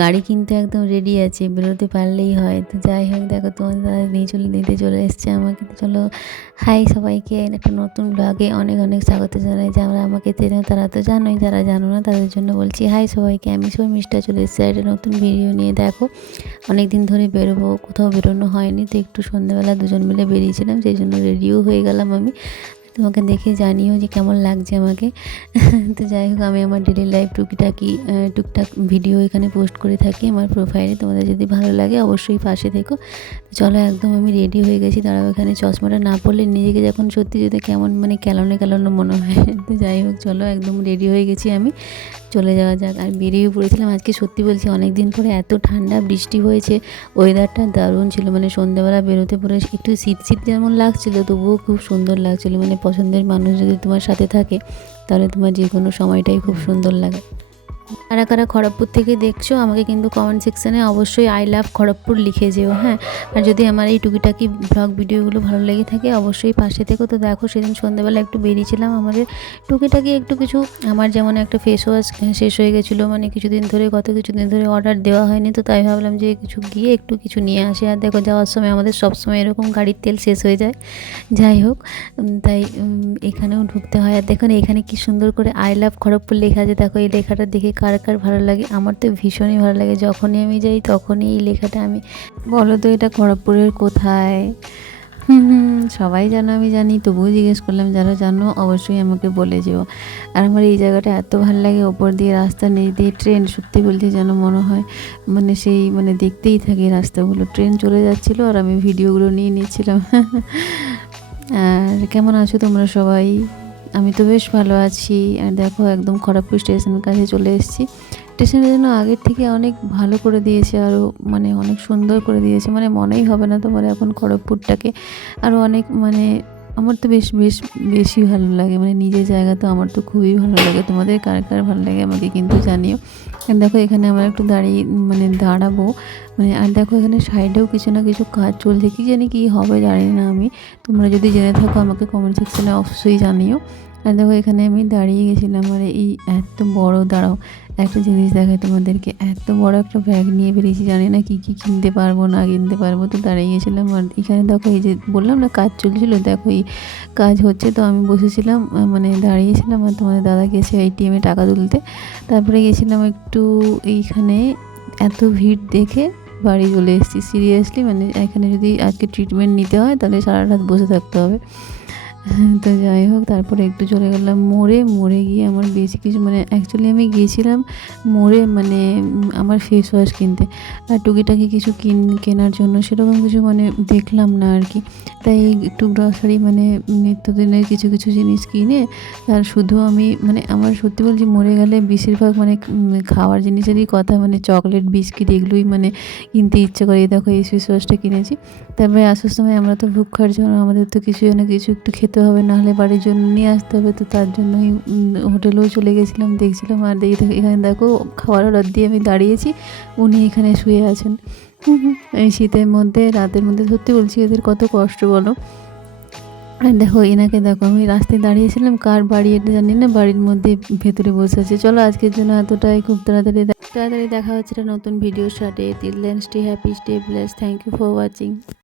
গাড়ি কিন্তু একদম রেডি আছে, বেরোতে পারলেই হয়। তো যাই হোক, দেখো তোমাদের দাদা নিতে চলে এসছে আমাকে। তো চলো, হাই সবাইকে, একটা নতুন ব্লগে অনেক অনেক স্বাগত জানাই। যারা আমাকে চেনো তারা তো জানোই, যারা জানো না তাদের জন্য বলছি হাই সবাইকে। আমি শর্মিষ্ঠা চলে এসেছি একটা নতুন ভিডিও নিয়ে। দেখো, অনেক দিন ধরে বেরোবো, কোথাও বেরোনো হয়নি, তো একটু সন্ধ্যাবেলা দুজন মিলে বেরিয়েছিলাম, সেই জন্য রেডিও হয়ে গেলাম আমি। তোমাকে দেখে জানিও যে কেমন লাগছে আমাকে। তো যাই হোক, আমি আমার ডেলি লাইফ টুকটাক ভিডিও এখানে পোস্ট করে থাকি আমার প্রোফাইলে। তোমাদের যদি ভালো লাগে অবশ্যই পাশে থেকো। চলো, একদম আমি রেডি হয়ে গেছি। দাঁড়াও, এখানে চশমাটা না পড়লে নিজেকে যখন সত্যি যদি কেমন মানে কেলানো মনে হয়। তো যাই হোক, চলো, একদম রেডি হয়ে গেছি আমি, চলে যাওয়া যাক। আর বেরিয়ে পড়েছিলাম আজকে, সত্যি বলছি অনেক দিন পরে এত ঠান্ডা বৃষ্টি হয়েছে, ওয়েদারটা দারুণ ছিল। মানে সন্ধ্যাবেলা বেরোতে পরে একটু শীত শীত যেমন লাগছিলো, তবুও খুব সুন্দর লাগছিলো। মানে পছন্দের মানুষ যদি তোমার সাথে থাকে তাহলে তোমার যে কোনো সময়টাই খুব সুন্দর লাগে। কারা কারা খড়গপুর থেকে দেখছো আমাকে কিন্তু কমেন্ট সেকশানে অবশ্যই আই লাভ খড়গপুর লিখে যেও, হ্যাঁ। আর যদি আমার এই টুকিটাকি ব্লগ ভিডিওগুলো ভালো লেগে থাকে অবশ্যই পাশে থেকো। তো দেখো, সেদিন সন্ধ্যাবেলা একটু বেরিয়েছিলাম আমাদের টুকিটাকি একটু কিছু, আমার যেমন একটা ফেস ওয়াশ শেষ হয়ে গেছিলো, মানে কিছুদিন ধরে অর্ডার দেওয়া হয়নি, তো তাই ভাবলাম যে গিয়ে একটু কিছু নিয়ে আসি। আর দেখো, যাওয়ার সময় আমাদের সবসময় এরকম গাড়ির তেল শেষ হয়ে যায়। যাই হোক, তাই এখানেও ঢুকতে হয়। আর দেখুন এখানে কি সুন্দর করে আই লাভ খড়গপুর লেখা আছে। দেখো, এই লেখাটা দেখে কার কার ভালো লাগে? আমার তো ভীষণই ভালো লাগে। যখনই আমি যাই তখনই এই লেখাটা আমি, বলো তো এটা খড়গপুরের কোথায়? সবাই জানো, আমি জানি, তবুও জিজ্ঞেস করলাম। যারা জানো অবশ্যই আমাকে বলে যেও। আর আমার এই জায়গাটা এত ভালো লাগে, ওপর দিয়ে রাস্তা, নিচ দিয়ে ট্রেন। সত্যি বলতে যেন মনে হয় মানে সেই মানে দেখতেই থাকি রাস্তাগুলো, ট্রেন চলে যাচ্ছিলো আর আমি ভিডিওগুলো নিয়ে নিচ্ছিলাম। আর কেমন আছো তোমরা সবাই? আমি তো বেশ ভালো আছি। আর দেখো, একদম খড়গপুর স্টেশনের কাছে চলে এসেছি। স্টেশনের জন্য আগের থেকে অনেক ভালো করে দিয়েছে, আরও মানে অনেক সুন্দর করে দিয়েছে। মানে মনেই হবে না তোমার এখন খড়গপুরটাকে আরও অনেক মানে আমার তো বেশি ভালো লাগে। মানে নিজের জায়গা তো আমার তো খুবই ভালো লাগে। তোমাদের কার কার ভালো লাগে আমাকে কিন্তু জানিও। আর দেখো, এখানে আমরা একটু দাঁড়াবো মানে। আর দেখো, এখানে সাইডেও কিছু না কিছু কাজ চলছে, কি জানি কি হবে জানি না আমি। তোমরা যদি জেনে থাকো আমাকে কমেন্ট সেকশনে অবশ্যই জানিও। আর দেখো, এখানে আমি দাঁড়িয়ে গেছিলাম। আর এই এত বড়, দাঁড়াও একটা জিনিস দেখাই তোমাদেরকে, এত বড় একটা ব্যাগ নিয়ে বেরিয়েছি, জানি না কি কি কিনতে পারবো না কিনতে পারবো। তো দাঁড়িয়ে গেছিলাম। আর এখানে দেখো, এই যে বললাম না কাজ চলছিল, দেখো এই কাজ হচ্ছে। তো আমি বসেছিলাম মানে দাঁড়িয়েছিলাম, আর তোমাদের দাদা গেছে এটিএমে টাকা তুলতে। তারপরে গেছিলাম একটু এইখানে, এত ভিড় দেখে বাড়ি চলে এসেছি। সিরিয়াসলি মানে এখানে যদি আজকে ট্রিটমেন্ট নিতে হয় তাহলে সারা রাত বসে থাকতে হবে। তো যাই হোক, তারপরে একটু চলে গেলাম মোড়ে গিয়ে আমার বেশি কিছু মানে অ্যাকচুয়ালি আমি গিয়েছিলাম মোড়ে মানে আমার ফেস ওয়াশ কিনতে, আর টুকিটাকি কিছু কেনার জন্য সেরকম কিছু মানে দেখলাম না আর কি। তাই একটু গ্রসারি মানে নিত্যদিনের কিছু কিছু জিনিস কিনে, আর শুধু আমি মানে আমার সত্যি বলছি মোড়ে গেলে বেশিরভাগ মানে খাওয়ার জিনিসেরই কথা, মানে চকলেট বিস্কিট এগুলোই মানে কিনতে ইচ্ছে করে। এই দেখো, এই ফেস ওয়াশটা কিনেছি। তারপরে আসার সময় আমরা তো ভুক্কার জন্য আমাদের তো কিছু না কিছু একটু খেতে হবে, নাহলে বাড়ির জন্য নিয়ে আসতে হবে। তো তার জন্যই হোটেলেও চলে গেছিলাম, দেখছিলাম। আর এখানে দেখো, খাবার অর্ডার দিয়ে আমি দাঁড়িয়েছি, উনি এখানে শুয়ে আছেন। এই শীতের মধ্যে, রাতের মধ্যে, সত্যি বলছি এদের কত কষ্ট বলো। আর দেখো, এনাকে দেখো, আমি রাস্তায় দাঁড়িয়েছিলাম, কার বাড়ি এটা জানি না, বাড়ির মধ্যে ভেতরে বসে আছে। চলো, আজকের জন্য এতটাই। খুব তাড়াতাড়ি দেখা হচ্ছে একটা নতুন ভিডিওর সাথে। Till then stay happy, stay blessed. Thank you for watching.